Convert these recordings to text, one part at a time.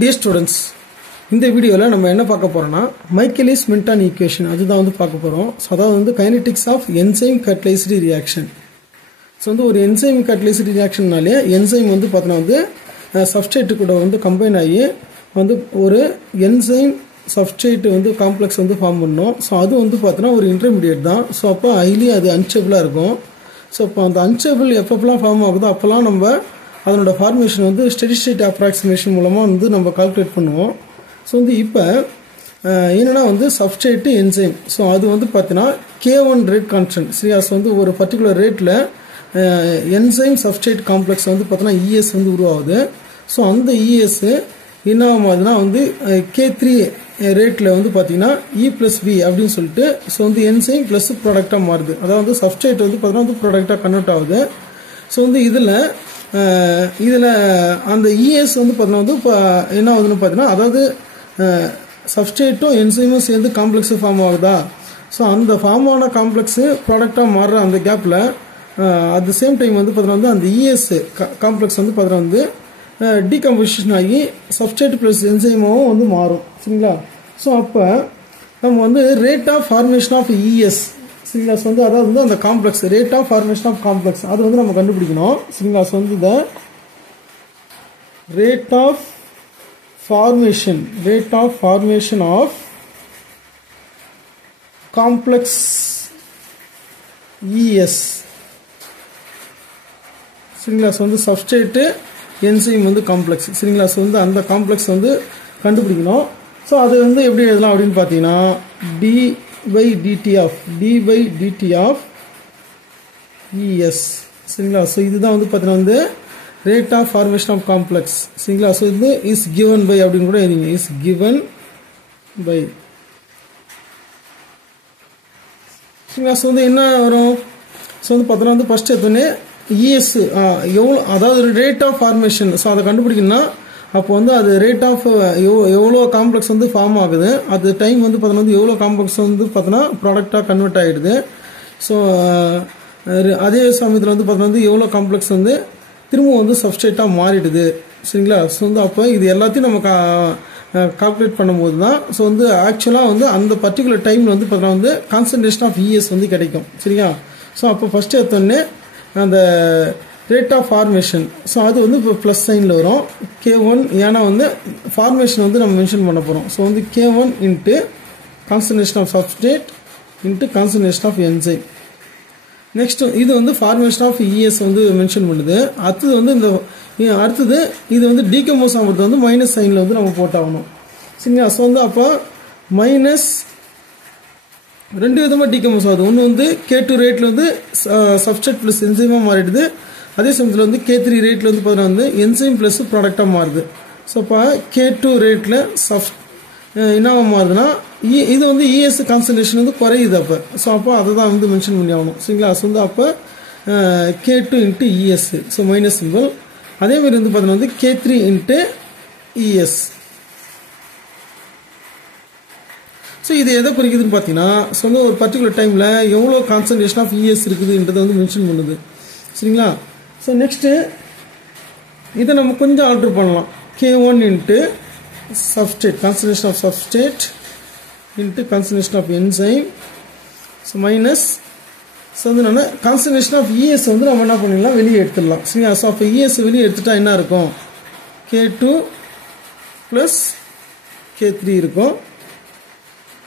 Dear students, இந்த வீடியோல நம்ம என்ன பார்க்க போறோம்னா மைக்கேலிஸ் மென்டன் ஈக்குவேஷன் அதுதான் வந்து பார்க்க போறோம். சோ அதாவது வந்து kinetics of enzyme catalysed reaction. So வந்து ஒரு என்சைம் கேட்டலைஸ்டு ரியாக்ஷன்னாலே என்சைம் வந்து பார்த்தா வந்து சப்ஸ்ட்ரேட் கூட வந்து கம்பைன் ஆகி வந்து ஒரு என்சைம் சப்ஸ்ட்ரேட் வந்து காம்ப்ளெக்ஸ் வந்து ஃபார்ம் பண்ணோம். ஸோ அது வந்து பார்த்தோன்னா ஒரு இன்டர்மீடியட் தான். ஸோ அப்போ ஹைலி அது அன்ஸ்டேபிளாக இருக்கும். ஸோ இப்போ அந்த அன்ஸ்டேபிள் எப்பப்பெல்லாம் ஃபார்ம் ஆகுதோ அப்போல்லாம் நம்ம அதனோட ஃபார்மேஷன் வந்து ஸ்டெடி ஸ்டேட் அப்ராக்சிமேஷன் மூலமாக வந்து நம்ம கால்குலேட் பண்ணுவோம். ஸோ வந்து இப்போ என்னென்னா வந்து சப்ஸ்ட்ரேட்டு என்சைம். ஸோ அது வந்து பார்த்தீங்கன்னா K1 ரேட் கான்ஸ்டன்ட் சரியா. ஸோ வந்து ஒரு பர்டிகுலர் ரேட்டில் என்சைம் சப்ஸ்ட்ரேட் காம்ப்ளெக்ஸ் வந்து பார்த்தோன்னா ES வந்து உருவாகுது. ஸோ அந்த ES என்ன ஆகுதுன்னா வந்து K3 ரேட்டில் வந்து பார்த்தீங்கன்னா E+B அப்படின்னு சொல்லிட்டு ஸோ வந்து என்சைம் ப்ளஸ் ப்ராடக்டாக மாறுது. அதாவது சப்ஸ்ட்ரேட் வந்து பார்த்தீங்கன்னா வந்து ப்ராடக்டாக கன்வெர்ட் ஆகுது. ஸோ வந்து இதில் அந்த ES வந்து பார்த்தீங்கன்னா வந்து இப்போ என்ன ஆகுதுன்னு பார்த்தீங்கன்னா அதாவது சப்ஸ்ட்ரேட்டும் என்சைமும் சேர்ந்து காம்ப்ளெக்ஸு ஃபார்ம் ஆகுதா. ஸோ அந்த ஃபார்ம் ஆன காம்ப்ளெக்ஸு ப்ராடக்டாக மாறுற அந்த கேப்பில் அட் த சேம் டைம் வந்து பார்த்தீங்கன்னா வந்து அந்த ES காம்ப்ளெக்ஸ் வந்து பார்த்தீங்கன்னா வந்து டீகம்போசிஷன் ஆகி சப்ஸ்ட்ரேட் ப்ளஸ் என்சைமாவும் வந்து மாறும் சரிங்களா. ஸோ அப்போ நம்ம வந்து rate of formation of ES சரிங்களா. ஸோ வந்து அதாவது வந்து அந்த complex rate of formation of complex அது வந்து நம்ம கண்டுபிடிக்கணும் சரிங்களா. ஸோ வந்து இந்த rate of formation of complex ES சரிங்களா. ஸோ வந்து சப்ஸ்ட்ரேட்டு என்சைம் வந்து காம்ப்ளெக்ஸ் சரிங்களா. ஸோ வந்து அந்த காம்ப்ளெக்ஸ் வந்து கண்டுபிடிக்கணும். ஸோ அது வந்து எப்படி எழுதலாம் அப்படின்னு பார்த்தீங்கன்னா d/dt ஆஃப் ES சரிங்களா. ஸோ இதுதான் வந்து பார்த்தீங்கன்னா வந்து rate of formation of complex சரிங்களா. ஸோ இது இஸ் கிவன் பை அப்படின்னு கூட எழுதிங்க. இஸ் கிவன் பை சரிங்களா. ஸோ வந்து என்ன வரும். ஸோ வந்து பார்த்தோன்னா வந்து ஃபர்ஸ்ட் எடுத்தோடனே ES எவ்வளோ அதாவது ரேட் ஆஃப் ஃபார்மேஷன். ஸோ அதை கண்டுபிடிக்கணும்னா அப்போ வந்து அது ரேட் ஆஃப் எவ்வளோ காம்ப்ளெக்ஸ் வந்து ஃபார்ம் ஆகுது அது டைம் வந்து பார்த்தோன்னா வந்து எவ்வளோ காம்ப்ளெக்ஸ் வந்து பார்த்தோன்னா ப்ராடக்டாக கன்வெர்ட் ஆகிடுது. ஸோ அதே சமயத்தில் வந்து பார்த்தோன்னா வந்து எவ்வளோ காம்ப்ளெக்ஸ் வந்து திரும்ப வந்து சப்ஸ்ட்ரேட்டாக மாறிடுது சரிங்களா. ஸோ வந்து அப்போ இது எல்லாத்தையும் நம்ம கால்குலேட் பண்ணும்போது தான் ஸோ வந்து ஆக்சுவலாக வந்து அந்த பர்டிகுலர் டைமில் வந்து பார்த்தோன்னா வந்து கான்சன்ட்ரேஷன் ஆஃப் ES வந்து கிடைக்கும் சரிங்களா. ஸோ அப்போ ஃபஸ்ட்டு எடுத்தோடனே அந்த ரேட் ஆஃப் ஃபார்மேஷன் ஸோ அது வந்து இப்போ ப்ளஸ் சைனில் வரும் K1 ஏன்னா வந்து ஃபார்மேஷன் வந்து நம்ம மென்ஷன் பண்ண போகிறோம். ஸோ வந்து K1 into concentration of substrate into concentration of enzyme. Next இது வந்து ஃபார்மேஷன் ஆஃப் ES வந்து மென்ஷன் பண்ணுது. அடுத்தது வந்து இது வந்து டீகம்போஸ் ஆகிறது வந்து மைனஸ் சைனில் வந்து நம்ம போட்டாகணும் சரிங்களா. ஸோ வந்து அப்போ மைனஸ் ரெண்டு விதமாக டீகம்போஸ் ஆகுது. ஒன்று வந்து K2 ரேட்டில் வந்து சப்ஸ்ட்ரேட் ப்ளஸ் என்சைமாக மாறிடுது. அதே சமயத்தில் வந்து K3 ரேட்டில் வந்து பார்த்தீங்கன்னா வந்து என்சைம் ப்ளஸ் ப்ராடக்டாக மாறுது. ஸோ அப்போ K2 ரேட்டில் என்னவா மாறுதுன்னா இது வந்து ES கான்சன்ட்ரேஷன் வந்து குறையுது அப்போ. ஸோ அப்போ அதை தான் வந்து மென்ஷன் பண்ணி ஆகணும் சரிங்களா. ஸோ வந்து அப்போ K2 into ES so minus simple. அதேமாதிரி வந்து பார்த்தீங்கன்னா வந்து K3 இன்ட்டு ES. ஸோ இது எதை குறிக்குதுன்னு பார்த்தீங்கன்னா ஸோ வந்து ஒரு பர்டிகுலர் டைமில் எவ்வளோ கான்சன்ட்ரேஷன் ஆஃப் ES இருக்குதுன்றதை வந்து மென்ஷன் பண்ணுது சரிங்களா. ஸோ நெக்ஸ்ட்டு இதை நம்ம கொஞ்சம் ஆல்டர் பண்ணலாம். K1 into substrate concentration of substrate into concentration of enzyme so minus so வந்து நான் கான்சன்ட்ரேஷன் ஆஃப் ES வந்து நம்ம என்ன பண்ணிடலாம் வெளியே எடுத்துடலாம் சரிங்களா. ஸோ அப்போ ES வெளியே எடுத்துட்டா என்ன இருக்கும் K2 ப்ளஸ் K3 இருக்கும்.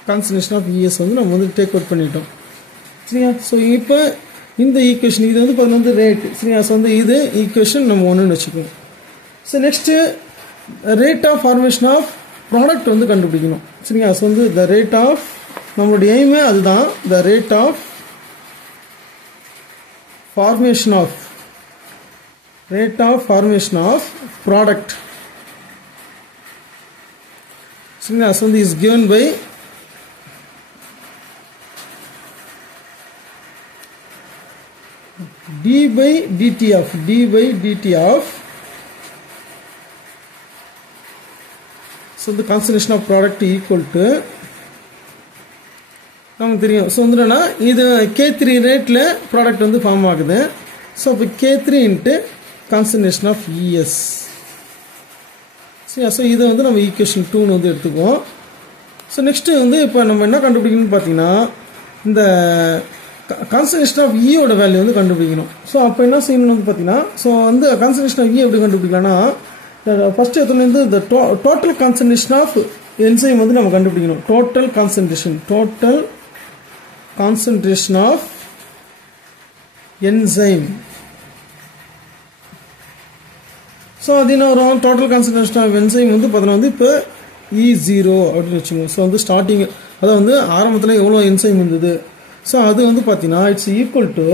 கான்சன்ட்ரேஷன் ஆஃப் ES வந்து நம்ம வந்து டேக் அவுட் பண்ணிட்டோம் சரியா. ஸோ இப்போ இந்த ஈக்குவேஷன் இது வந்து பார்த்தீங்கன்னா வந்து ரேட் சரியா. ஸோ வந்து இது ஈக்குவேஷன் நம்ம ஒன்றுன்னு வச்சுக்கோங்க. So next rate of formation of product வந்து கண்டுபிடிக்கணும் சரிங்களா. ஸோ வந்து த ரேட் ஆஃப் நம்மளுடைய எய்மே அதுதான். The rate of formation of product சரிங்களா. ஸோ வந்து is given by d/dt of so the concentration of product equal to நமக்கு தெரியும். ஸோ வந்து என்னன்னா இது K3 ரேட்டில் ப்ராடக்ட் வந்து ஃபார்ம் ஆகுது. ஸோ இப்போ K3 into concentration of ES சரியா. ஸோ இதை வந்து நம்ம ஈக்குவேஷன் 2 வந்து எடுத்துக்குவோம். ஸோ நெக்ஸ்ட்டு வந்து இப்போ நம்ம என்ன கண்டுபிடிக்கணும்னு பார்த்தீங்கன்னா இந்த கான்சன்ட்ரேஷன் ஆஃப் ஈயோட வேல்யூ வந்து கண்டுபிடிக்கணும். ஸோ அப்போ என்ன செய்யணும்னு வந்து பார்த்தீங்கன்னா ஸோ வந்து கான்சன்ட்ரேஷன் ஆஃப் ஈ எப்படி கண்டுபிடிக்கலாம்னா ஃபஸ்ட்டு எத்தனை இந்த டோட்டல் கான்சன்ட்ரேஷன் ஆஃப் என்சைம் வந்து நம்ம கண்டுபிடிக்கணும். Total concentration of enzyme. So அது என்ன வரும், டோட்டல் கான்சன்ட்ரேஷன் ஆஃப் என்சைம் வந்து பார்த்தோன்னா வந்து இப்போ E0 அப்படின்னு வச்சுக்கோங்க. ஸோ வந்து ஸ்டார்டிங் அதாவது வந்து ஆரம்பத்தில் எவ்வளோ என்சைம் இருந்தது, ஸோ அது வந்து பார்த்தீங்கன்னா it's equal to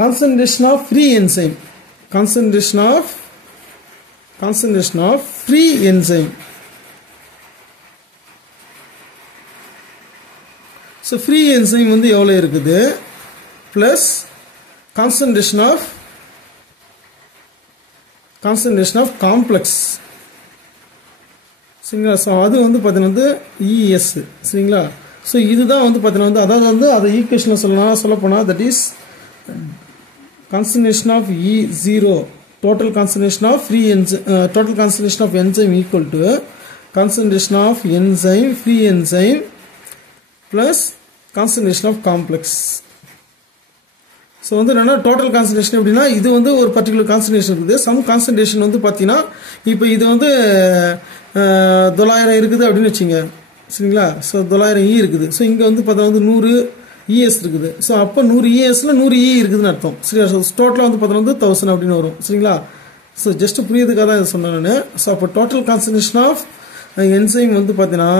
concentration of free enzyme. Concentration of free enzyme. So free enzyme வந்து எவ்வளோ இருக்குது ப்ளஸ் கான்சன்ட்ரேஷன் ஆஃப் காம்ப்ளெக்ஸ். சரிங்களா. ஸோ அது வந்து பார்த்தீங்கன்னா வந்து இஎஸ். சரிங்களா. ஸோ இதுதான் வந்து பார்த்தீங்கன்னா வந்து அதாவது வந்து அதை ஈக்குவேஷனில் சொல்லப்போனால் that is concentration of E0 total concentration of enzyme equal to concentration of enzyme free enzyme plus concentration of complex. So வந்து என்னன்னா டோட்டல் கான்சன்ட்ரேஷன் எப்படின்னா இது வந்து ஒரு பர்டிகுலர் கான்சன்ட்ரேஷன் இருக்குது. சம் கான்சன்ட்ரேஷன் வந்து பார்த்தீங்கன்னா இப்போ இது வந்து 900 இருக்குது அப்படின்னு வச்சுங்க. சரிங்களா. ஸோ 900 E இருக்குது. ஸோ இங்கே வந்து பார்த்தா வந்து 100 ES இருக்குது. ஸோ அப்போ 100 ESல 100 E இருக்குதுன்னு அர்த்தம். சரியா. ஸோ டோட்டலாக வந்து பார்த்தா வந்து 1000 அப்படின்னு வரும். சரிங்களா. ஸோ ஜஸ்ட் புரியுதுக்காக தான் இதை சொன்னேன் நான். ஸோ அப்போ டோட்டல் கான்சன்ட்ரேஷன் ஆஃப் என்சைம் வந்து பார்த்தீங்கன்னா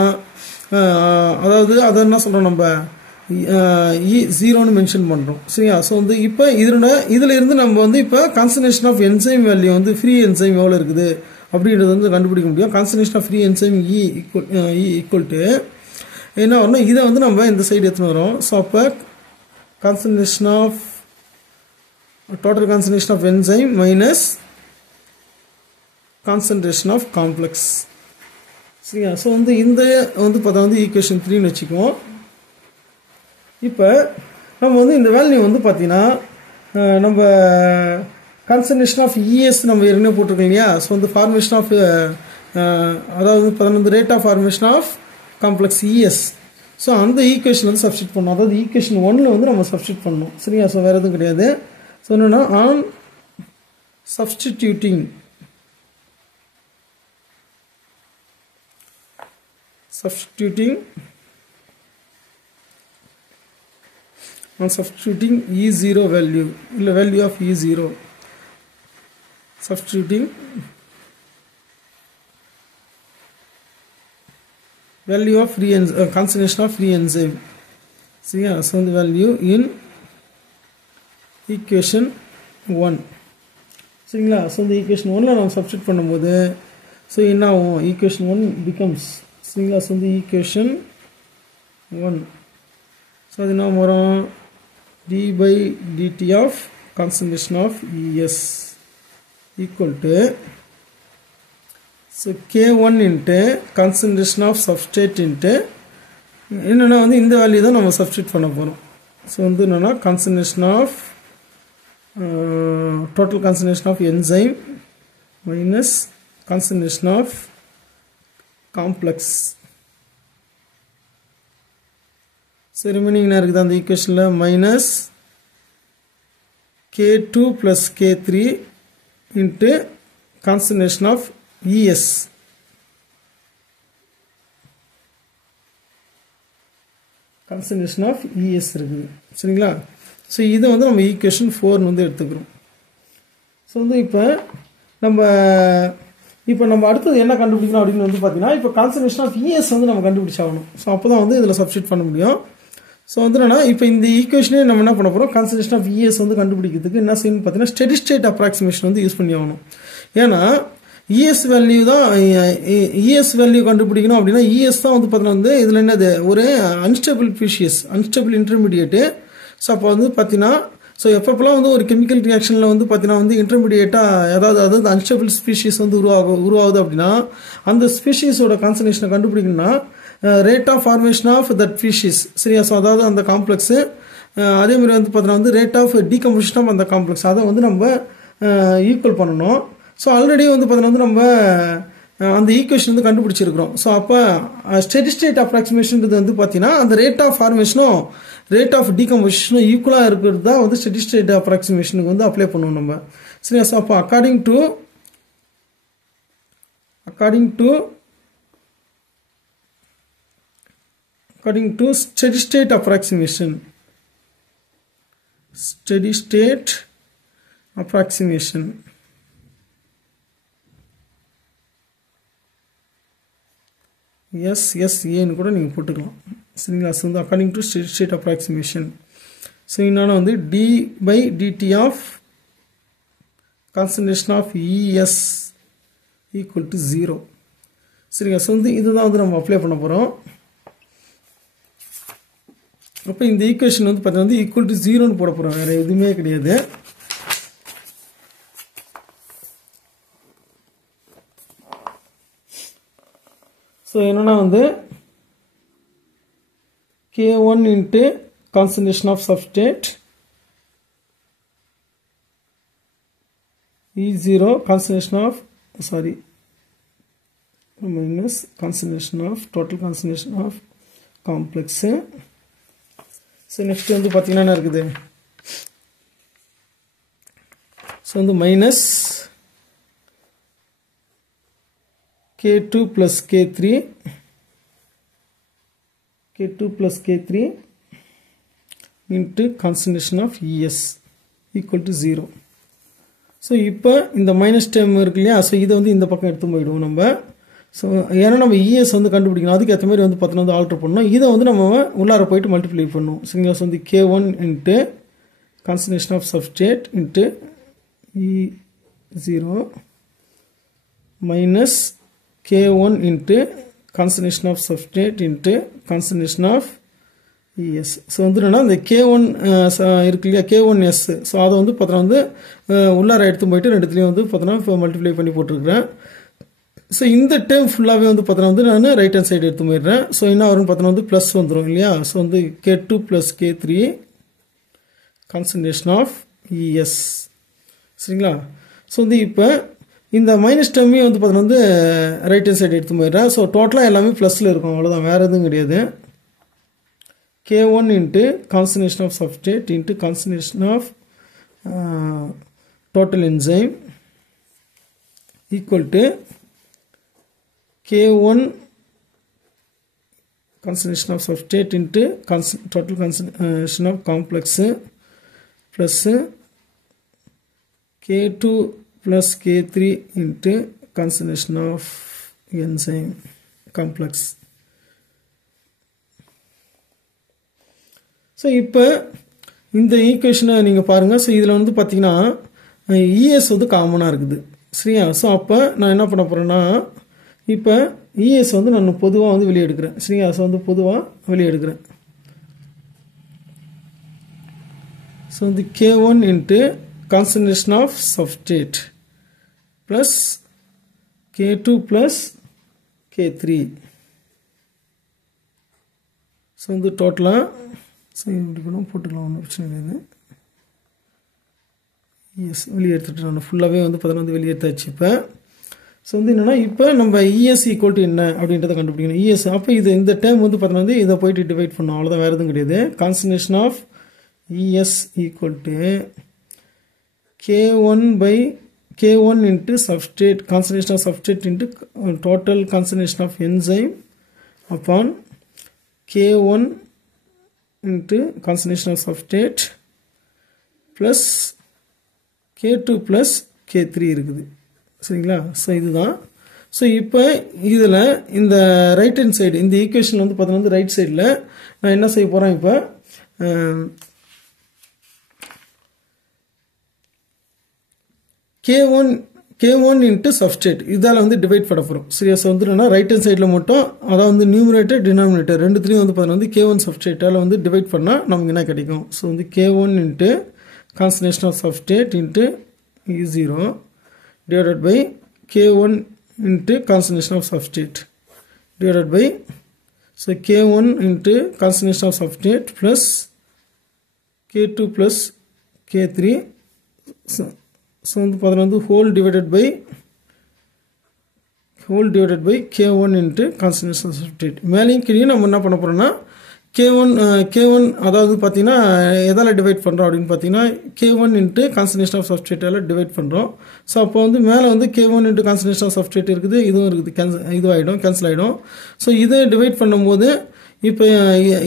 அதாவது அதை என்ன சொல்கிறோம் நம்ம E0ன்னு மென்ஷன் பண்ணுறோம். சரியா. ஸோ வந்து இப்போ இதில் இருந்து நம்ம வந்து இப்போ கான்சன்ட்ரேஷன் ஆஃப் என்சைம் வேல்யூ வந்து ஃப்ரீ என்சைம் எவ்வளோ இருக்குது அப்படின்றது வந்து கண்டுபிடிக்க முடியும். Concentration of free enzyme equal to என்ன வரணும், இதை வந்து நம்ம இந்த சைடு எடுத்துன்னு வரோம். ஸோ அப்போ concentration of total concentration of enzyme minus concentration of complex. சரியா. ஸோ வந்து இந்த வந்து பார்த்தா வந்து ஈக்குவேஷன் 3ன்னு வச்சுக்குவோம். இப்போ நம்ம வந்து இந்த வேல்யூ வந்து பார்த்தீங்கன்னா நம்ம கான்சன்ட்ரேஷன் ஆஃப் இஎஸ் நம்ம ஏற்கனவே போட்டிருக்கோம் இல்லையா. ஸோ வந்து ஃபார்மேஷன் ஆஃப் அதாவது பார்த்தோன்னா rate of formation of complex ES. So அந்த ஈக்குவேஷன் வந்து சப்ஸ்டிட் பண்ணணும். அதாவது ஈக்குவேஷன் 1ல் வந்து நம்ம சப்ஸ்டிட் பண்ணணும். சரியா. ஸோ வேறு எதுவும் கிடையாது. ஸோ என்னென்னா ஆன் சப்ஸ்டிடியூட்டிங் E0 value இல்லை value of E0 substituting value of concentration of free enzyme. சரியா. So the value in equation 1. சரிங்களா. ஸோ இந்த ஈக்குவேஷன் 1ல் நம்ம சப்ஸ்டிட் பண்ணும்போது ஸோ என்ன ஆகும், ஈக்குவேஷன் 1 becomes. சரிங்களா. ஸோ இந்த ஈக்குவேஷன் 1 ஸோ அது என்ன வரும், d by dt of concentration of ES equal to so K1 into concentration of substrate into என்னன்னா வந்து இந்த வேல்யூ தான் நம்ம சப்ஸ்டிட் பண்ண போகிறோம். ஸோ வந்து என்னன்னா concentration of total concentration of enzyme minus concentration of complex. So remaining என்ன இருக்குது அந்த ஈக்குவேஷனில் minus K2 plus K3 into concentration of ES. Concentration of ES இருக்குது. சரிங்களா. ஸோ இதை வந்து நம்ம ஈக்குவேஷன் 4 வந்து எடுத்துக்கிறோம். ஸோ வந்து இப்போ நம்ம அடுத்தது என்ன கண்டுபிடிக்கணும் அப்படின்னு வந்து பார்த்தீங்கன்னா இப்போ கான்சன்ட்ரேஷன் ஆஃப் இஎஸ் வந்து நம்ம கண்டுபிடிச்சாகணும். ஸோ அப்போ தான் வந்து இதில் சப்ஸ்டிட் பண்ண முடியும். ஸோ வந்து என்னன்னா இப்போ இந்த ஈக்குவேஷனே நம்ம என்ன பண்ண போகிறோம், கான்சன்ட்ரேஷன் ஆஃப் இஎஸ் வந்து கண்டுபிடிக்கிறதுக்கு என்ன செய்யணும்னு பார்த்தீங்கன்னா ஸ்டெடி ஸ்டேட் அப்ராக்சிமேஷன் வந்து யூஸ் பண்ணி ஆகணும். ஏன்னா இஎஸ் வேல்யூ தான் இஎஸ் வேல்யூ கண்டுபிடிக்கணும் அப்படின்னா இஎஸ் தான் வந்து பார்த்தீங்கன்னா வந்து இதில் என்னது ஒரு unstable species unstable intermediate. So அப்போ வந்து பார்த்தீங்கன்னா ஸோ எப்பப்பெல்லாம் வந்து ஒரு கெமிக்கல் ரியாக்ஷனில் வந்து பார்த்தீங்கன்னா வந்து இன்டர்மீடியேட்டாக அதாவது அன்ஸ்டேபிள் ஸ்பீஷிஸ் வந்து உருவாகுது அப்படின்னா அந்த ஸ்பீஷிஸோட கான்சன்ட்ரேஷனை கண்டுபிடிக்கணும்னா rate of formation of that species. சரியா. ஸோ அதாவது அந்த காம்ப்ளெக்ஸு அதேமாதிரி வந்து பார்த்தீங்கன்னா வந்து ரேட் ஆஃப் டீகம்போசிஷன் ஆஃப் அந்த காம்ப்ளெக்ஸ் அதை வந்து நம்ம ஈக்குவல் பண்ணணும். ஸோ ஆல்ரெடி வந்து பார்த்தீங்கன்னா வந்து நம்ம அந்த ஈக்குவேஷன் வந்து கண்டுபிடிச்சிருக்கிறோம். ஸோ அப்போ ஸ்டெடி ஸ்டேட் அப்ராக்சிமேஷன்றது வந்து பார்த்தீங்கன்னா அந்த ரேட் ஆஃப் ஃபார்மேஷனும் ரேட் ஆஃப் டீகம்போசிஷனும் ஈக்குவலாக இருக்கிறது தான் வந்து ஸ்டெடி ஸ்டேட் அப்ராக்சிமேஷனுக்கு வந்து அப்ளை பண்ணுவோம் நம்ம. சரியா? ஸோ அப்போ according to steady state approximation, SSA கூட நீங்கள் போட்டுக்கலாம். சரிங்களா? ஸோ வந்து according to steady state approximation. So இன்னொன்று வந்து d/dt of concentration of ES equal to 0. சரிங்களா? ஸோ வந்து இதுதான் வந்து நம்ம அப்ளை பண்ண போகிறோம். அப்போ இந்த ஈக்குவேஷன் வந்து பார்த்தீங்கன்னா வந்து ஈக்குவல் டு 0ன்னு போட போகிறோம், வேறு எதுவுமே கிடையாது. ஸோ என்னன்னா வந்து K1 into concentration of substrate E0 minus concentration of total concentration of complex. So next வந்து பார்த்தீங்கன்னா என்ன இருக்குது? ஸோ வந்து minus K2 plus K3 into concentration of ES equal to 0. So இப்போ இந்த மைனஸ் டேர்ம் இருக்கு இல்லையா? ஸோ இதை வந்து இந்த பக்கம் எடுத்து போயிடுவோம் நம்ம. ஸோ ஏன்னா நம்ம ES வந்து கண்டுபிடிக்கணும், அதுக்கு ஏற்ற மாதிரி வந்து பார்த்தீங்கன்னா வந்து ஆல்டர் பண்ணணும். இதை வந்து நம்ம உள்ளார போயிட்டு மல்டிப்ளை பண்ணணும். சரிங்களா? ஸோ வந்து K1 into concentration of substrate into E0 minus K1 into concentration of substrate into concentration of ES. So வந்து என்னன்னா இந்த K1 இருக்கு இல்லையா? K1S. ஸோ அதை வந்து பார்த்தோன்னா வந்து உள்ளார எடுத்து போயிட்டு ரெண்டுத்துலேயும் வந்து பார்த்தோன்னா மல்டிப்ளை பண்ணி போட்டிருக்கிறேன். ஸோ இந்த டேர்ம் ஃபுல்லாகவே வந்து பார்த்தோன்னா வந்து நான் ரைட் ஹேண்ட் சைடு எடுத்து போயிடுறேன். ஸோ என்ன வரும்னு பார்த்தோன்னா வந்து ப்ளஸ் வந்துடும் இல்லையா? ஸோ வந்து K2 plus K3 concentration of ES. சரிங்களா? ஸோ வந்து இப்போ இந்த மைனஸ் டேர்மே வந்து பார்த்தோன்னா வந்து ரைட் ஹேண்ட் சைடு எடுத்து போயிடுறேன். ஸோ டோட்டலாக எல்லாமே ப்ளஸில் இருக்கும், அவ்வளோதான், வேறு எதுவும் கிடையாது. K1 into concentration of substrate into concentration of total enzyme equal to K1 concentration of substrate into total concentration of complex plus K2 plus K3 into concentration of enzyme complex. So இப்போ இந்த ஈக்குவேஷனை நீங்கள் பாருங்கள். So இதில் வந்து பார்த்தீங்கன்னா ES வந்து காமனாக இருக்குது. சரியா? ஸோ அப்போ நான் என்ன பண்ண போகிறேன்னா இப்போ ES வந்து நான் பொதுவாக வந்து வெளியே எடுக்கிறேன். சரியா? ஸோ வந்து பொதுவாக வெளியே எடுக்கிறேன். ஸோ வந்து K1 into concentration of substrate plus K2 plus K3. So வந்து டோட்டலாக ஸோ இப்படி கூட போட்டுக்கலாம், ஒன்றும் பிரச்சனை கிடையாது. ES வெளியே எடுத்துகிட்டு நான் ஃபுல்லாகவே வந்து பார்த்தோன்னா வந்து வெளியே எடுத்தாச்சு. இப்போ ஸோ வந்து என்னென்னா இப்போ நம்ம ES ஈக்குவல் டு என்ன அப்படின்றத கண்டுபிடிக்கணும். ES அப்போ இந்த டேர்ம் வந்து பார்த்தோன்னா வந்து இதை போயிட்டு டிவைட் பண்ணணும், அவ்வளோதான், வேறு எதுவும் கிடையாது. Concentration of ES equal to K1 into substrate, concentration of substrate into total concentration of enzyme upon K1 into concentration of substrate plus K2 plus K3 இருக்குது. சரிங்களா? ஸோ இதுதான். ஸோ இப்போ இதில் இந்த ரைட் ஹேண்ட் சைடு இந்த equation வந்து பார்த்தோன்னா வந்து ரைட் சைடில் நான் என்ன செய்ய போகிறேன்? இப்போ K1 into substrate இதால் வந்து டிவைட் பண்ண போகிறோம். சரியா? ஸோ வந்து என்னன்னா ரைட் ஹேண்ட் சைடில் மட்டும் அதாவது வந்து நியூமரேட்டர் டினாமினேட்டர் ரெண்டுத்துலேயும் வந்து பார்த்தோன்னா வந்து K1 சப்ஸ்ட்ரேட்டால் வந்து டிவைட் பண்ணால் நமக்கு என்ன கிடைக்கும்? ஸோ வந்து K1 into concentration of substrate into E0 divided by K1 into concentration of substrate divided by so K1 into concentration of substrate plus K2 plus K3 so வந்து பார்த்தோன்னா வந்து whole divided by whole divided by K1 into concentration of substrate. மேலேயும் கீழே நம்ம என்ன பண்ண போகிறோம்னா K1 அதாவது பார்த்தீங்கன்னா எதால் டிவைட் பண்ணுறோம் அப்படின்னு பார்த்தீங்கன்னா K1 இன்ட்டு கான்சன்ட்ரேஷன் ஆஃப் சப்ஸ்ட்ரேட்டால் டிவைட் பண்ணுறோம். ஸோ அப்போ வந்து மேலே வந்து K1 into concentration of substrate இருக்குது, இதுவும் இருக்குது, கேன்சல் ஆகிடும். ஸோ இதை டிவைட் பண்ணும்போது இப்போ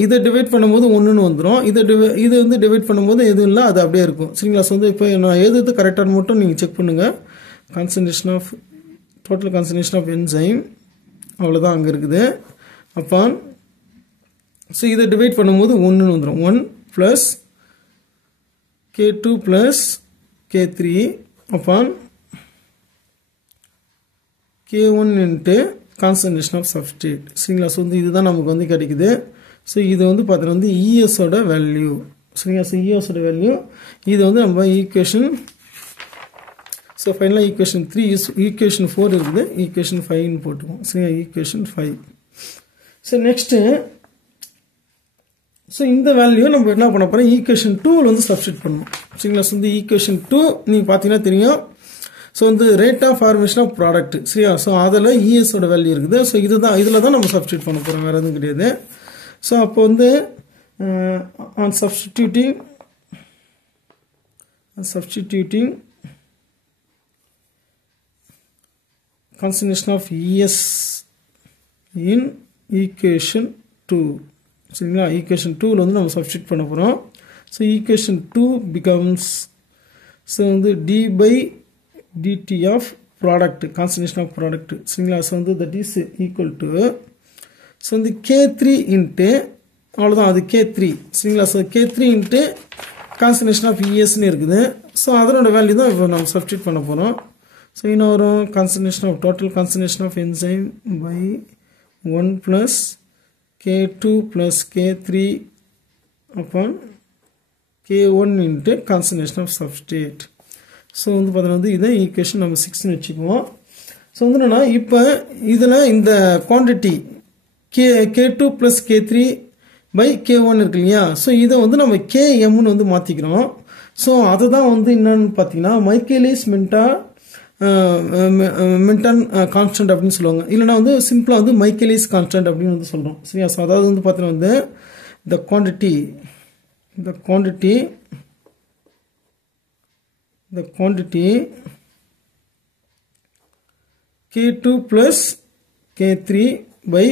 இதை டிவைட் பண்ணும்போது 1ன்னு வந்துடும். இது வந்து டிவைட் பண்ணும்போது எதுவும் இல்லை, அது அப்படியே இருக்கும். சரிங்களா? ஸோ வந்து இப்போ நான் எது கரெக்டானு மட்டும் நீங்கள் செக் பண்ணுங்கள். டோட்டல் கான்சன்ட்ரேஷன் ஆஃப் என்சைம் அவ்வளோதான் அங்கே இருக்குது. அப்போ ஸோ இதை டிவைட் பண்ணும்போது 1ன்னு வந்துடும். 1 plus K2 plus K3 upon K1 into concentration of substrate. சரிங்களா? ஸோ வந்து இதுதான் நமக்கு வந்து கிடைக்குது. ஸோ இது வந்து பார்த்தீங்கன்னா வந்து ESஓட வேல்யூ. சரிங்களா? ஸோ ESஓட வேல்யூ இது வந்து நம்ம ஈக்குவேஷன். ஸோ ஃபைனலாக ஈக்குவேஷன் 3 ஈக்குவேஷன் 4 இருக்குது, ஈக்குவேஷன் 5ன்னு போட்டுக்குவோம். சரிங்களா? ஈக்குவேஷன் 5. ஸோ நெக்ஸ்ட்டு ஸோ இந்த வேல்யூ நம்ம என்ன பண்ண போகிறோம், ஈக்குவேஷன் 2ல் வந்து சப்ஸ்டிட் பண்ணணும். சரிங்களா? ஸோ இந்த ஈக்குவேஷன் 2 நீங்கள் பார்த்தீங்கன்னா தெரியும். ஸோ வந்து rate of formation of product. சரியா? ஸோ அதில் ESஓட வேல்யூ இருக்குது. ஸோ இதில் தான் நம்ம சப்ஸ்டிட் பண்ண போகிறோம், வேறு எதுவும் கிடையாது. ஸோ அப்போ வந்து on substituting concentration of ES in equation 2. சரிங்களா? ஈக்குவேஷன் 2ல் வந்து நம்ம சப்ஸ்டிட் பண்ண போகிறோம். ஸோ ஈக்குவேஷன் 2 பிகம்ஸ் ஸோ வந்து d/dt of product, concentration of product. சரிங்களா? ஸோ வந்து that is equal to so வந்து K3 இன்ட்டு அவ்வளோதான், அது K3. சரிங்களா? So K3 into concentration of ESன்னு இருக்குது. ஸோ அதனோட வேல்யூ தான் இப்போ நம்ம சப்ஸ்டிட் பண்ண போகிறோம். ஸோ இன்னும் வரும் total concentration of enzyme by 1 plus K2 plus K3 upon K1 into concentration of substrate. So வந்து பார்த்தீங்கன்னா வந்து இதை ஈக்குவேஷன் நம்ம 6ன்னு வச்சுக்குவோம். ஸோ வந்து என்னென்னா இப்போ இதில் இந்த quantity K2 plus K3 by K1 இருக்கு இல்லையா? ஸோ இதை வந்து நம்ம Kmன்னு வந்து மாற்றிக்கிறோம். ஸோ அதை தான் வந்து என்னன்னு பார்த்தீங்கன்னா மைக்கேலிஸ் மென்டன் கான்ஸ்டன்ட் அப்படின்னு சொல்லுவாங்க. இல்லைனா வந்து சிம்பிளாக வந்து மைக்கேலிஸ் கான்ஸ்டன்ட் அப்படின்னு வந்து சொல்கிறோம். சரியா? ஸோ அதாவது வந்து பார்த்தீங்கன்னா வந்து the quantity K2 plus K3 by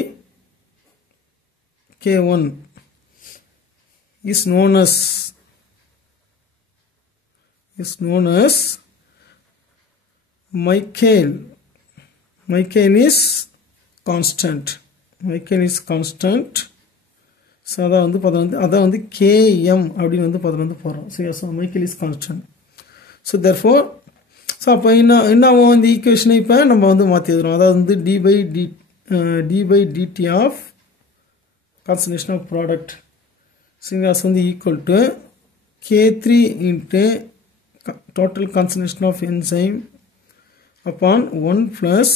K1 is known as Michaelis constant. So அதான் வந்து பார்த்தீங்கன்னா அதான் வந்து Km அப்படின்னு வந்து பார்த்தீங்கன்னா போகிறோம். சரியா? So Michaelis constant. So therefore so அப்போ என்னாகும் இந்த ஈக்குவேஷனை இப்போ நம்ம வந்து மாற்றி எழுதுறோம். அதாவது வந்து d/dt of concentration of product. சரிங்களா? ஸோ வந்து equal to K3 into total concentration of enzyme upon 1 plus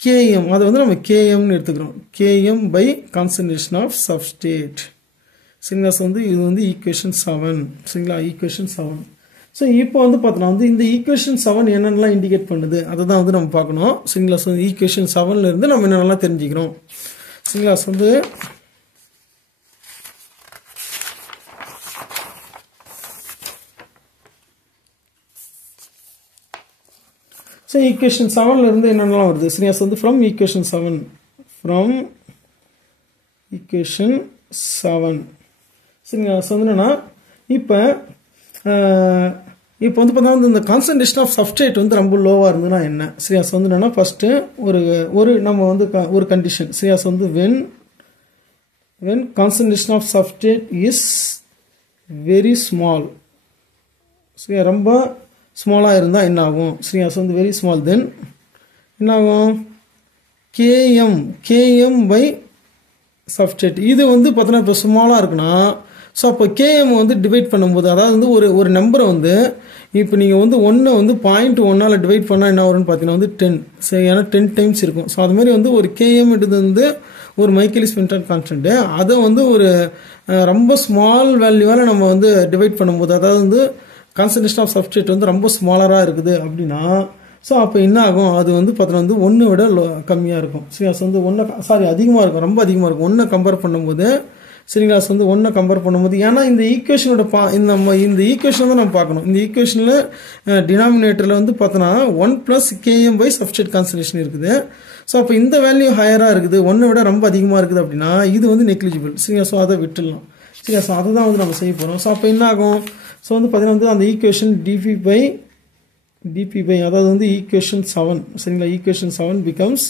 Km. அது வந்து நம்ம Kmன்னு எடுத்துக்கிறோம். Km by concentration of substrate. சரிங்களா? வந்து இது வந்து ஈக்குவேஷன் 7. சரிங்களா? ஈக்குவேஷன் 7. ஸோ இப்போ வந்து பார்த்தோன்னா வந்து இந்த ஈக்குவேஷன் 7 என்னென்னலாம் இண்டிகேட் பண்ணுது அதை தான் வந்து நம்ம பார்க்கணும். சரிங்களா? ஸோ ஈக்குவேஷன் 7லேருந்து நம்ம என்னென்னலாம் தெரிஞ்சுக்கிறோம். சரிங்களா? ஸோ வந்து ஸோ ஈக்குவேஷன் 7லேருந்து என்னென்னலாம் வருது. சரியா? ஸோ வந்து ஃப்ரம் ஈக்குவேஷன் 7 சரிங்களா? ஸோ வந்து என்னென்னா இப்போ வந்து பார்த்தா இந்த கான்சன்ட்ரேஷன் ஆஃப் சப்ஸ்ட்ரேட் வந்து ரொம்ப லோவாக இருந்ததுன்னா என்ன? சரியா? ஸோ வந்து என்னென்னா ஃபஸ்ட்டு ஒரு நம்ம வந்து ஒரு கண்டிஷன். சரியா? ஸோ வந்து when concentration of substrate is very small. சரியா? ரொம்ப ஸ்மாலாக இருந்தால் என்ன ஆகும்? சரியா? ஸோ வந்து வெரி ஸ்மால் தென் என்ன ஆகும்? Km by substrate. இது வந்து பார்த்தோன்னா இப்போ ஸ்மாலாக இருக்குன்னா ஸோ அப்போ Km வந்து டிவைட் பண்ணும்போது அதாவது வந்து ஒரு நம்பரை வந்து இப்போ நீங்கள் வந்து 1 வந்து 0.1 டிவைட் பண்ணால் என்ன வரும்னு பார்த்தீங்கன்னா வந்து 10. சரி, ஏன்னா 10 டைம்ஸ் இருக்கும். ஸோ அது மாதிரி வந்து ஒரு Km வந்து ஒரு மைக்கேலிஸ் மென்டன் கான்ஸ்டன்ட் அதை வந்து ஒரு ரொம்ப ஸ்மால் வேல்யூவால் நம்ம வந்து டிவைட் பண்ணும்போது அதாவது வந்து கான்சன்ட்ரேஷன் ஆஃப் சப்ஸ்ட்ரேட் வந்து ரொம்ப ஸ்மாலராக இருக்குது அப்படின்னா ஸோ அப்போ என்ன ஆகும், அது வந்து பார்த்தோன்னா வந்து 1 விட கம்மியாக இருக்கும். சரிங்களா, ஸோ வந்து 1 அதிகமாக இருக்கும், ரொம்ப அதிகமாக இருக்கும் 1 கம்பேர் பண்ணும்போது. சரிங்களா, ஸோ வந்து 1 கம்பேர் பண்ணும்போது, ஏன்னா இந்த ஈக்குவேஷனோட இந்த ஈக்குவேஷன் தான் நம்ம பார்க்கணும். இந்த ஈக்குவேஷனில் டினாமினேட்டரில் வந்து பார்த்தோன்னா 1 + Km by சப்ஸ்ட்ரேட் கான்சன்ட்ரேஷன் இருக்குது. ஸோ அப்போ இந்த வேல்யூ ஹையராக இருக்குது, 1 விட ரொம்ப அதிகமாக இருக்குது அப்படின்னா இது வந்து நெக்லிஜிபிள். சரிங்களா, ஸோ அதை விட்டுடலாம். சரியா, ஸோ அதை தான் வந்து நம்ம செய்ய போகிறோம். ஸோ அப்போ என்ன ஆகும், ஸோ வந்து பார்த்தீங்கன்னா வந்து அந்த ஈக்குவேஷன் dp by அதாவது வந்து ஈக்குவேஷன் 7. சரிங்களா, equation 7 becomes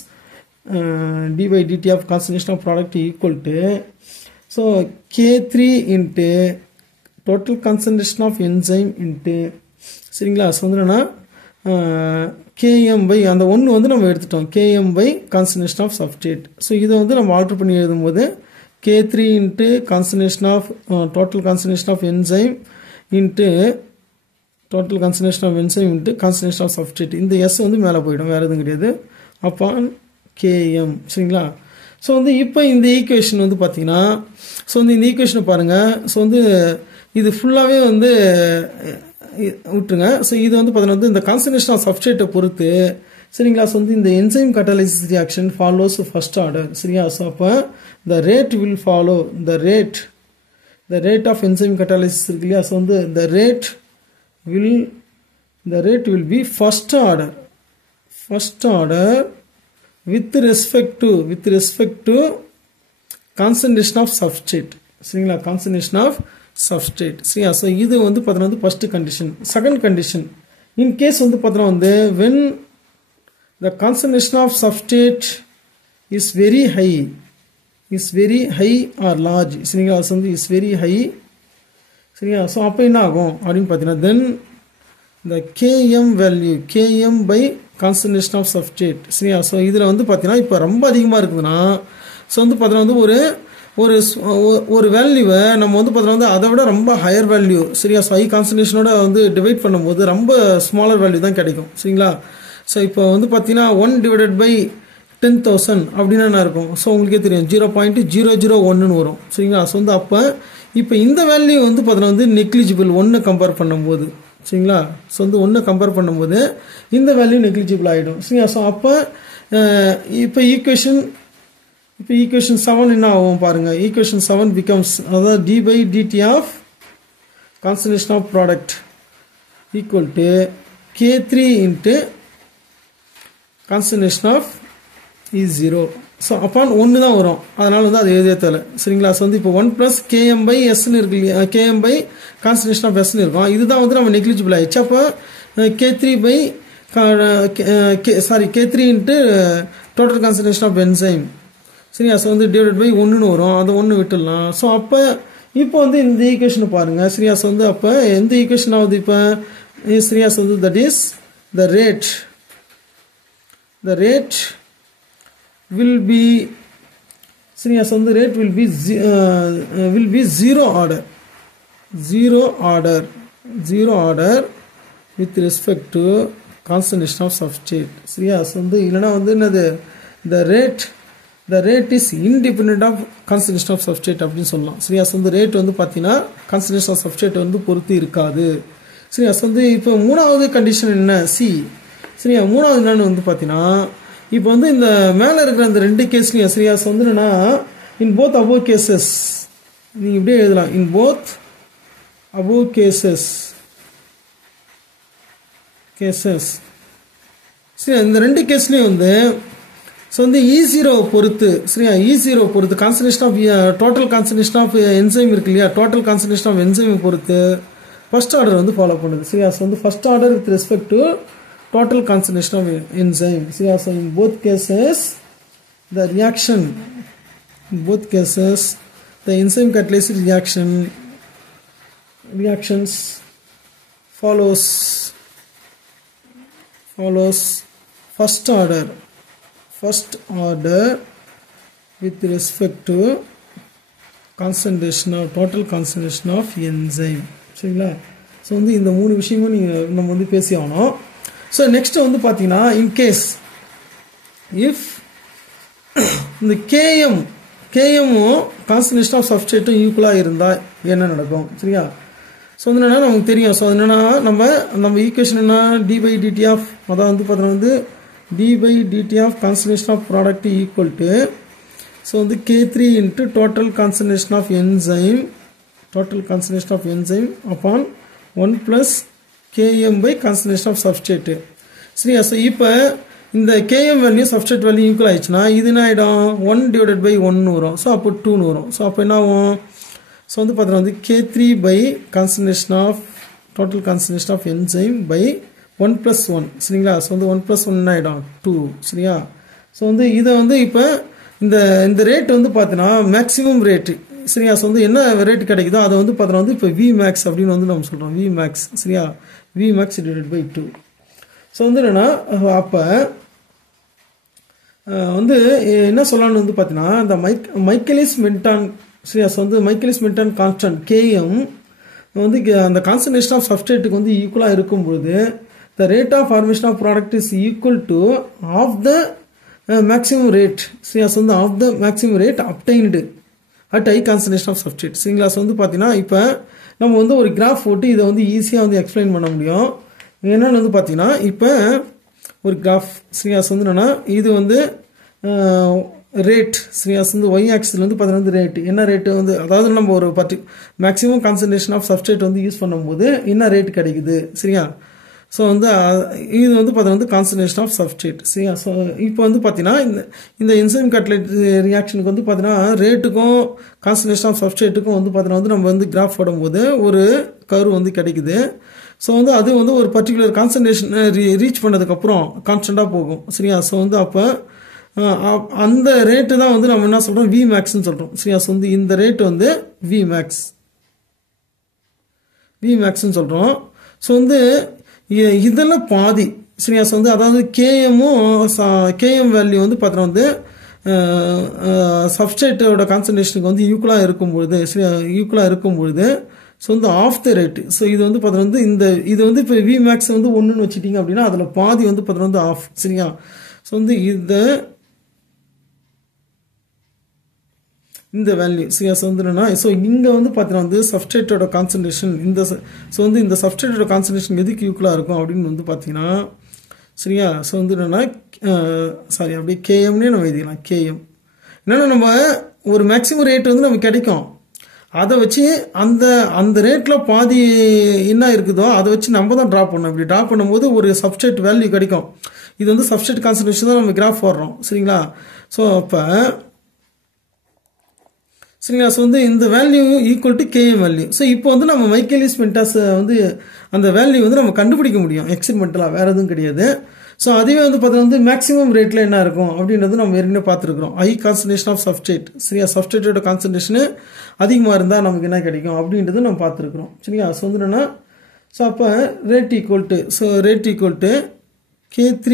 d/dt of concentration of product equal to so K3 into total concentration of enzyme into சரிங்களா, ஸோ வந்து என்னன்னா Km by அந்த 1 வந்து நம்ம எடுத்துட்டோம், Km by concentration of substrate. So இதை வந்து நம்ம ஆல்டர் பண்ணி எழுதும்போது K3 into concentration of total concentration of enzyme into total concentration of enzyme into concentration of substrate. இந்த S வந்து மேலே போயிடும், வேறு எதுவும் கிடையாது, upon Km. சரிங்களா, ஸோ வந்து இப்போ இந்த ஈக்குவேஷன் வந்து பார்த்தீங்கன்னா, ஸோ வந்து இந்த ஈக்குவேஷனை பாருங்கள். ஸோ வந்து இது ஃபுல்லாகவே வந்து விட்டுருங்க. ஸோ இது வந்து பார்த்தீங்கன்னா வந்து இந்த கான்சன்ட்ரேஷன் ஆஃப் சப்ஸ்ட்ரேட்டை பொறுத்து. சரிங்களா, ஸோ வந்து இந்த enzyme catalysis reaction follows first order. சரியா, ஸோ அப்போ the rate will follow the rate of enzyme catalysis இருக்கு இல்லையா, ஸோ வந்து the rate will be first order with respect to concentration of substrate. சரிங்களா, concentration of substrate. சரியா, so இது வந்து பார்த்தோன்னா வந்து first condition. Second condition, in case வந்து பார்த்தோன்னா வந்து when the concentration of substrate is very high or large. சரிங்களா, ஸோ வந்து is very high. சரியா, ஸோ அப்போ என்ன ஆகும் அப்படின்னு பார்த்தீங்கன்னா then the Km value Km by concentration of substrate. சரியா, ஸோ இதில் வந்து பார்த்தீங்கன்னா இப்போ ரொம்ப அதிகமாக இருக்குதுன்னா, ஸோ வந்து பார்த்தீங்கன்னா வந்து ஒரு வேல்யூவை நம்ம வந்து பார்த்தீங்கன்னா வந்து அதை விட ரொம்ப ஹையர் வேல்யூ. சரியா, ஸோ ஹை கான்சன்ட்ரேஷனோட வந்து டிவைட் பண்ணும்போது ரொம்ப ஸ்மாலர் வேல்யூ தான் கிடைக்கும். சரிங்களா, ஸோ இப்போ வந்து பார்த்தீங்கன்னா 1/10,000 அப்படின்னா என்ன இருக்கும், ஸோ உங்களுக்கே தெரியும் 0.001 வரும். சரிங்களா, ஸோ வந்து அப்போ இப்போ இந்த வேல்யூ வந்து பார்த்தீங்கன்னா வந்து நெக்லிஜிபிள் 1 கம்பேர் பண்ணும்போது. சரிங்களா, ஸோ வந்து 1 கம்பேர் பண்ணும்போது இந்த வேல்யூ நெக்லிஜிபிள் ஆகிடும். சரிங்களா, ஸோ அப்போ இப்போ ஈக்குவேஷன் 7 என்ன ஆகும் பாருங்கள். ஈக்குவேஷன் 7 becomes அதாவது d/dt of concentration of product equal to K3 into concentration of E0. So upon 1 தான் வரும், அதனால் வந்து அது எழுதிய தேவை. சரிங்களா, ஸோ வந்து இப்போ 1 + Km by Sன்னு இருக்கு இல்லையா, Km by concentration of Sன்னு இருக்கும். இதுதான் வந்து நம்ம நெக்லிஜிபிள் ஆகிடுச்சு. அப்போ K3 into total concentration of enzyme. சரியா, ஸோ வந்து டிவைட் பை 1ன்னு வரும், அதை 1 விட்டுடலாம். ஸோ அப்போ இப்போ வந்து இந்த ஈக்குவேஷனை பாருங்கள். சரியா, ஸோ வந்து அப்போ எந்த ஈக்குவேஷன் ஆகுது இப்போ, சரியா, ஸோ வந்து that is the rate will be சரியா, ஸோ வந்து rate will be zero order with respect to concentration of substrate. சரியா, ஸோ வந்து இல்லைனா வந்து என்னது the rate is independent of concentration of substrate அப்படின்னு சொல்லலாம். சரியா, ஸோ வந்து ரேட் வந்து பார்த்தீங்கன்னா concentration of substrate வந்து பொறுத்து இருக்காது. சரியா, ஸோ வந்து இப்போ மூணாவது கண்டிஷன் என்ன, சி. சரியா, மூணாவது என்னன்னு வந்து பார்த்தீங்கன்னா இப்போ வந்து இந்த மேலே இருக்கிற அந்த 2 கேஸ்லையும். சரியா, ஸோ வந்து என்னன்னா இன் போத் above cases நீங்கள் இப்படியே எழுதலாம், இன் போத் above cases. சரியா, இந்த 2 கேஸ்லையும் வந்து ஸோ வந்து E0 பொறுத்து. சரியா, E0 பொறுத்து concentration of total concentration of enzyme இருக்கு இல்லையா, டோட்டல் கான்சன்ட்ரேஷன் ஆஃப் என்சைமை பொறுத்து ஃபர்ஸ்ட் ஆர்டர் வந்து ஃபாலோ பண்ணுது. சரியா, ஸோ வந்து first order with respect to total concentration of enzyme. See, so in both cases the enzyme catalysis reactions follows first order with respect to total concentration of enzyme. சரிங்களா, so வந்து இந்த 3 விஷயமும் நம்ம வந்து பேசி ஆகணும். ஸோ நெக்ஸ்ட் வந்து பார்த்தீங்கன்னா இன்கேஸ் இஃப் இந்த கேஎம்மும் கான்சன்ட்ரேஷன் ஆஃப் சப்ஸ்ட்ரேட்டும் ஈக்குவலாக இருந்தால் என்ன நடக்கும். சரியா, ஸோ வந்து என்னென்னா நமக்கு தெரியும். ஸோ என்னென்னா நம்ம ஈக்குவேஷன் என்ன, டி பை டிடி ஆஃப், அதான் வந்து பார்த்தீங்கன்னா வந்து d by dt of concentration of product equal to so வந்து K3 into total concentration of enzyme upon 1 plus Km by concentration of substrate. சரியா? ஸோ இப்போ இந்த Km value substrate value equal ஆயிடுச்சுன்னா இது என்ன ஆகிடும், 1/1 வரும். ஸோ அப்போ 2 வரும். ஸோ அப்போ என்ன ஆகும், ஸோ வந்து பார்த்தீங்கன்னா வந்து K3 by concentration of total concentration of enzyme by 1 + 1. சரிங்களா? ஸோ வந்து 1 + 1 என்ன ஆகிடும் 2. சரியா? ஸோ வந்து இதை வந்து இப்போ இந்த ரேட் வந்து பார்த்தீங்கன்னா மேக்ஸிமம் ரேட்டு. சரியா? ஸோ வந்து என்ன ரேட் கிடைக்குதோ அதை வந்து பார்த்தீங்கன்னா வந்து இப்போ Vmax அப்படின்னு வந்து நம்ம சொல்கிறோம். Vmax. சரியா? Vmax / 2. ஸோ வந்து என்னென்னா அப்போ வந்து என்ன சொல்லலாம்னு வந்து பார்த்தீங்கன்னா இந்த மைக்கேலிஸ் மென்டான். சரியா? ஸோ வந்து மைக்கேலிஸ் மென்டான் கான்ஸ்டன்ட் Km வந்து அந்த கான்சன்ட்ரேஷன் ஆஃப் சப்ஸ்ட்ரேட்டுக்கு வந்து ஈக்குவலாக இருக்கும்பொழுது the rate of formation of product is equal to of the maximum rate. சரியா? ஸோ வந்து of the maximum rate obtained at high concentration of substrate. சரிங்களா? ஸோ வந்து பார்த்தீங்கன்னா இப்போ நம்ம வந்து ஒரு கிராஃப் போட்டு இதை வந்து ஈஸியாக வந்து எக்ஸ்பிளைன் பண்ண முடியும். என்னென்னு வந்து பார்த்தீங்கன்னா இப்போ ஒரு கிராஃப். சரியா? ஸோ வந்து என்னென்னா இது வந்து ரேட். சரியா? ஸோ வந்து ஒய் ஆக்சில் வந்து பார்த்தீங்கன்னா வந்து ரேட் என்ன ரேட்டு வந்து, அதாவது நம்ம ஒரு மேக்ஸிமம் கான்சன்ட்ரேஷன் ஆஃப் சப்ஸ்ட்ரேட் வந்து யூஸ் பண்ணும்போது என்ன ரேட் கிடைக்குது. சரியா? ஸோ வந்து இது வந்து பார்த்தீங்கன்னா வந்து கான்சன்ட்ரேஷன் ஆஃப் சப்ஸ்ட்ரேட். சரியா? ஸோ இப்போ வந்து பார்த்தீங்கன்னா இந்த என்சைம் கேட்டலைட் ரியாக்ஷனுக்கு வந்து பார்த்தீங்கன்னா ரேட்டுக்கும் கான்சன்ட்ரேஷன் ஆஃப் சப்ஸ்ட்ரேட்டுக்கும் வந்து பார்த்தீங்கன்னா வந்து நம்ம வந்து கிராஃப் போடும்போது ஒரு கர்வ் வந்து கிடைக்குது. ஸோ வந்து அது வந்து ஒரு பர்டிகுலர் கான்சன்ட்ரேஷன் ரீச் பண்ணதுக்கப்புறம் கான்ஸ்டண்ட்டாக போகும். சரியா? ஸோ வந்து அப்போ அந்த ரேட்டு தான் வந்து நம்ம என்ன சொல்கிறோம், Vmaxன்னு சொல்கிறோம். சரியா? ஸோ வந்து இந்த ரேட்டு வந்து Vmaxன்னு சொல்கிறோம். ஸோ வந்து இதெல்லாம் பாதி. சரியா? ஸோ வந்து அதாவது Km வேல்யூ வந்து பார்த்தீங்கன்னா வந்து சப்ஸ்ட்ரேட்டோட கான்சன்ட்ரேஷனுக்கு வந்து ஈக்குவலாக இருக்கும்பொழுது, சரியா, ஈக்குவலாக இருக்கும்பொழுது ஸோ வந்து ஆஃப் த ரேட்டு. ஸோ இது வந்து பார்த்தீங்கன்னா வந்து இது வந்து இப்போ Vmax வந்து 1ன்னு வச்சுட்டிங்க அப்படின்னா அதில் பாதி வந்து பார்த்தீங்கன்னா வந்து ஆஃப். சரியா? ஸோ வந்து இந்த வேல்யூ. சரியா? ஸோ வந்து என்னன்னா ஸோ இங்கே வந்து பார்த்தீங்கன்னா வந்து சப்ஸ்ட்ரேட்டோட கான்சன்ட்ரேஷன் ஸோ வந்து இந்த சப்ஸ்ட்ரேட்டோட கான்சன்ட்ரேஷன் எதுக்கு ஈக்குவலாக இருக்கும் அப்படின்னு வந்து பார்த்தீங்கன்னா, சரியா, ஸோ வந்து என்னென்னா சாரி அப்படியே Kmனே நம்ம எழுதிக்கலாம். Km என்னென்னா நம்ம ஒரு மேக்ஸிமம் ரேட் வந்து நமக்கு கிடைக்கும். அதை வச்சு அந்த ரேட்டில் பாதி என்ன இருக்குதோ அதை வச்சு நம்ம தான் ட்ரா பண்ணோம். இப்படி ட்ரா பண்ணும்போது ஒரு சப்ஸ்ட்ரேட் வேல்யூ கிடைக்கும். இது வந்து சப்ஸ்ட்ரேட் கான்சன்ட்ரேஷன் தான் நம்ம கிராஃப் போடுறோம். சரிங்களா? ஸோ அப்போ சரிங்களா? ஸோ வந்து இந்த value equal to Km value. So இப்போ வந்து நம்ம மைக்கேலிஸ் மென்டாஸ் வந்து அந்த வேல்யூ வந்து நம்ம கண்டுபிடிக்க முடியும் எக்ஸ்பெரிமெண்டலாக, வேறு எதுவும் கிடையாது. ஸோ அதுவே வந்து பார்த்தீங்கன்னா வந்து மேக்ஸிமம் ரேட்டில் என்ன இருக்கும் அப்படின்றது நம்ம ஏற்கனவே பார்த்துருக்குறோம். High concentration of substrate. சரியா? சப்ஸ்ட்ரேட்டோட கான்சன்ட்ரேஷனு அதிகமாக இருந்தால் நமக்கு என்ன கிடைக்கும் அப்படின்றது நம்ம பார்த்துருக்குறோம். சரியா? ஸோ வந்து என்னென்னா ஸோ அப்போ rate equal to K3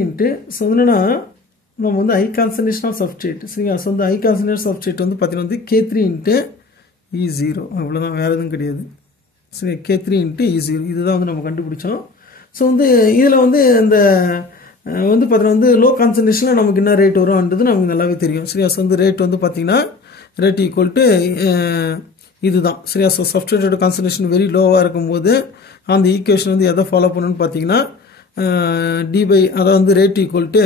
into so என்னன்னா நம்ம வந்து ஹை கான்சன்ட்ரேஷன் ஆஃப் சப்ஸ்ட்ரேட். சரியா? ஸோ வந்து ஹை கான்சன்ட்ரேஷன் சப்ஸ்ட்ரேட் வந்து பார்த்தீங்கன்னா வந்து K3 இன்ட்டு E0 அவ்வளோதான், வேறு எதுவும் கிடையாது. சரி, K3 இன்ட்டு E0 இதுதான் வந்து நம்ம கண்டுபிடிச்சோம். ஸோ வந்து இதில் வந்து இந்த வந்து பார்த்தீங்கன்னா வந்து லோ கான்சன்ட்ரேஷனில் நமக்கு என்ன ரேட் வரும்ன்றது நமக்கு நல்லாவே தெரியும். சரியா? ஸோ வந்து ரேட் வந்து பார்த்தீங்கன்னா ரேட் ஈக்குவல் டு இதுதான். சரியா? ஸோ சப்ஸ்ட்ரேட்டோட கான்சன்ட்ரேஷன் வெரி லோவாக இருக்கும்போது அந்த ஈக்குவேஷன் வந்து எதை ஃபாலோ பண்ணணும்னு பார்த்தீங்கன்னா அதாவது rate equal to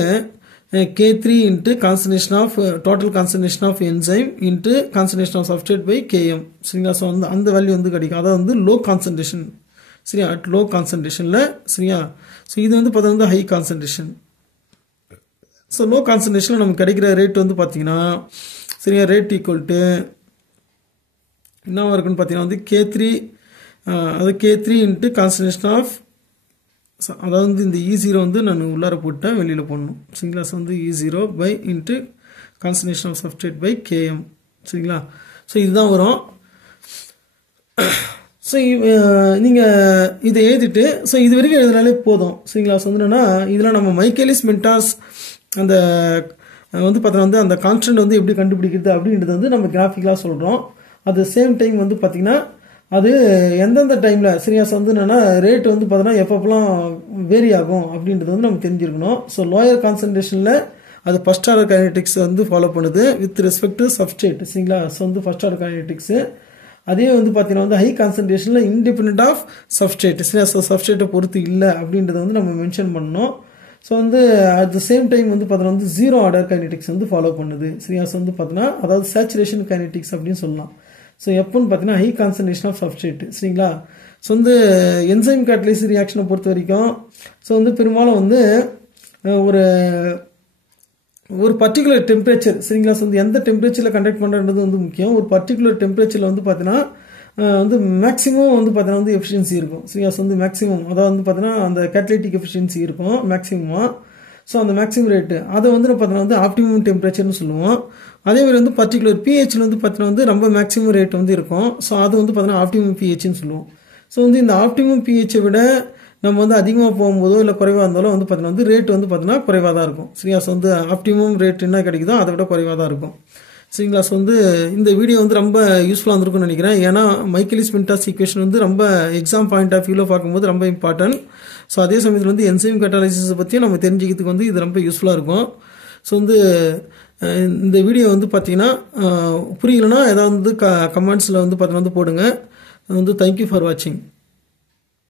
K3 into concentration of total concentration of enzyme into concentration of substrate by Km. சரிங்களா? ஸோ அந்த வேல்யூ வந்து கிடைக்கும். அதாவது வந்து லோ கான்சன்ட்ரேஷன். சரியா? அட் லோ கான்சன்ட்ரேஷனில். சரியா? ஸோ இது வந்து பார்த்தீங்கன்னா ஹை கான்சன்ட்ரேஷன். ஸோ லோ கான்சன்ட்ரேஷனில் நமக்கு கிடைக்கிற ரேட் வந்து பார்த்தீங்கன்னா, சரியா, ரேட் ஈக்குவல் டு என்னவா இருக்குன்னு பார்த்தீங்கன்னா வந்து K3 இன்ட்டு கான்சன்ட்ரேஷன் ஆஃப், அதாவது வந்து இந்த E0 வந்து நான் உள்ளார போட்டேன், வெளியில் போடணும். சரிங்களா? ஸோ வந்து E0 by into concentration of substrate by Km. சரிங்களா? ஸோ இதுதான் வரும். ஸோ நீங்கள் இதை எழுதிட்டு ஸோ இது வரைக்கும் எழுதினாலே போதும். சரிங்களா? ஸோ வந்து என்னென்னா இதில் நம்ம மைக்கேலிஸ் மென்டாஸ் அந்த வந்து பார்த்தோன்னா வந்து அந்த கான்ஸ்டன்ட் வந்து எப்படி கண்டுபிடிக்கிறது அப்படின்றது வந்து நம்ம கிராஃபிக்கலாக சொல்கிறோம். அட் சேம் டைம் வந்து பார்த்திங்கன்னா அது எந்தெந்த டைமில், சரியா, வந்து என்னென்னா ரேட் வந்து பார்த்தோன்னா எப்பப்பெல்லாம் வேரி ஆகும் அப்படின்றது வந்து நம்ம தெரிஞ்சிருக்கணும். ஸோ லோயர் கான்சன்ட்ரேஷனில் அது ஃபர்ஸ்ட் ஆர்டர் கைனடிக்ஸ் வந்து ஃபாலோ பண்ணுது வித் ரெஸ்பெக்ட் டு சப்ஸ்ட்ரேட் சரிங்களா. ஸோ வந்து ஃபர்ஸ்ட் ஆர்டர் கைனடிக்ஸ். அதே வந்து பார்த்தீங்கன்னா வந்து ஹை கான்சன்ட்ரேஷனில் இண்டிபெண்ட் ஆஃப் சப்ஸ்ட்ரேட் சரியா. ஸோ சப்ஸ்ட்ரேட்டை பொறுத்து இல்லை அப்படின்றத வந்து நம்ம மென்ஷன் பண்ணோம். ஸோ வந்து அட் த சேம் டைம் வந்து பார்த்தீங்கன்னா வந்து ஜீரோ ஆர்டர் கைனடிக்ஸ் வந்து ஃபாலோ பண்ணுது சரியா. ஸோ வந்து பார்த்தீங்கன்னா அதாவது சேச்சுரேஷன் கைனடிக்ஸ் அப்படின்னு சொல்லலாம். ஸோ எப்போன்னு பார்த்தீங்கன்னா ஹை கான்சன்ட்ரேஷன் ஆஃப் சப்ஸ்ட்ரேட் சரிங்களா. ஸோ வந்து என்சைம் கேட்டலிஸ் ரியாக்ஷனை பொறுத்த வரைக்கும் ஸோ வந்து பெரும்பாலும் வந்து ஒரு பர்டிகுலர் டெம்பரேச்சர் சரிங்களா. ஸோ வந்து எந்த டெம்பரேச்சரில் கண்டக்ட் பண்ணுறது வந்து முக்கியம். ஒரு பர்டிகுலர் டெம்பரேச்சரில் வந்து பார்த்தீங்கன்னா வந்து மேக்ஸிமம் வந்து பார்த்தீங்கன்னா வந்து எஃபிஷியன்சி இருக்கும் சரியா. ஸோ வந்து மேக்ஸிமம் அதாவது வந்து பார்த்தீங்கன்னா அந்த கேட்டலிட்டிக் எஃபிஷியன்சி இருக்கும் மேக்ஸிமமாக. ஸோ அந்த மேக்ஸிமம் ரேட்டு அதை வந்து பார்த்தீங்கன்னா வந்து ஆப்டிமம் டெம்பரேச்சர்னு சொல்லுவோம். அதே மாதிரி வந்து பர்டிகுலர் பிஹெச்சில் வந்து பார்த்தீங்கன்னா வந்து ரொம்ப மேக்ஸிமம் ரேட் வந்து இருக்கும். ஸோ அது வந்து பார்த்தீங்கன்னா ஆப்டிமம் பிஹெச்னு சொல்லுவோம். ஸோ வந்து இந்த ஆப்டிமம் பிஹெச்சை விட நம்ம வந்து அதிகமாக போகும்போதோ இல்லை குறைவாக இருந்தாலும் வந்து பார்த்தீங்கன்னா வந்து ரேட் வந்து பார்த்தீங்கன்னா குறைவாக தான் இருக்கும் சரியா. ஸோ வந்து ஆப்டிமம் ரேட் என்ன கிடைக்குதோ அதை விட குறைவாக தான் இருக்கும் சரிங்களா. ஸோ வந்து இந்த வீடியோ வந்து ரொம்ப யூஸ்ஃபுல்லாக இருந்திருக்கும்னு நினைக்கிறேன். ஏன்னா மைக்கேலிஸ் மென்டாஸ் ஈக்குவேஷன் வந்து ரொம்ப எக்ஸாம் பாயிண்ட் ஆஃப் வியூவில் பார்க்கும்போது ரொம்ப இம்பார்ட்டன்ட். ஸோ அதே சமயத்தில் வந்து என்சைம் கேட்டலைசிஸை பற்றியும் நம்ம தெரிஞ்சுக்கிறதுக்கு வந்து இது ரொம்ப யூஸ்ஃபுல்லாக இருக்கும். ஸோ வந்து இந்த வீடியோ வந்து பார்த்தீங்கன்னா புரியலன்னா ஏதாவது வந்து கமெண்ட்ஸில் வந்து பார்த்தீங்கன்னா வந்து போடுங்க. வந்து தேங்க்யூ ஃபார் வாட்சிங்.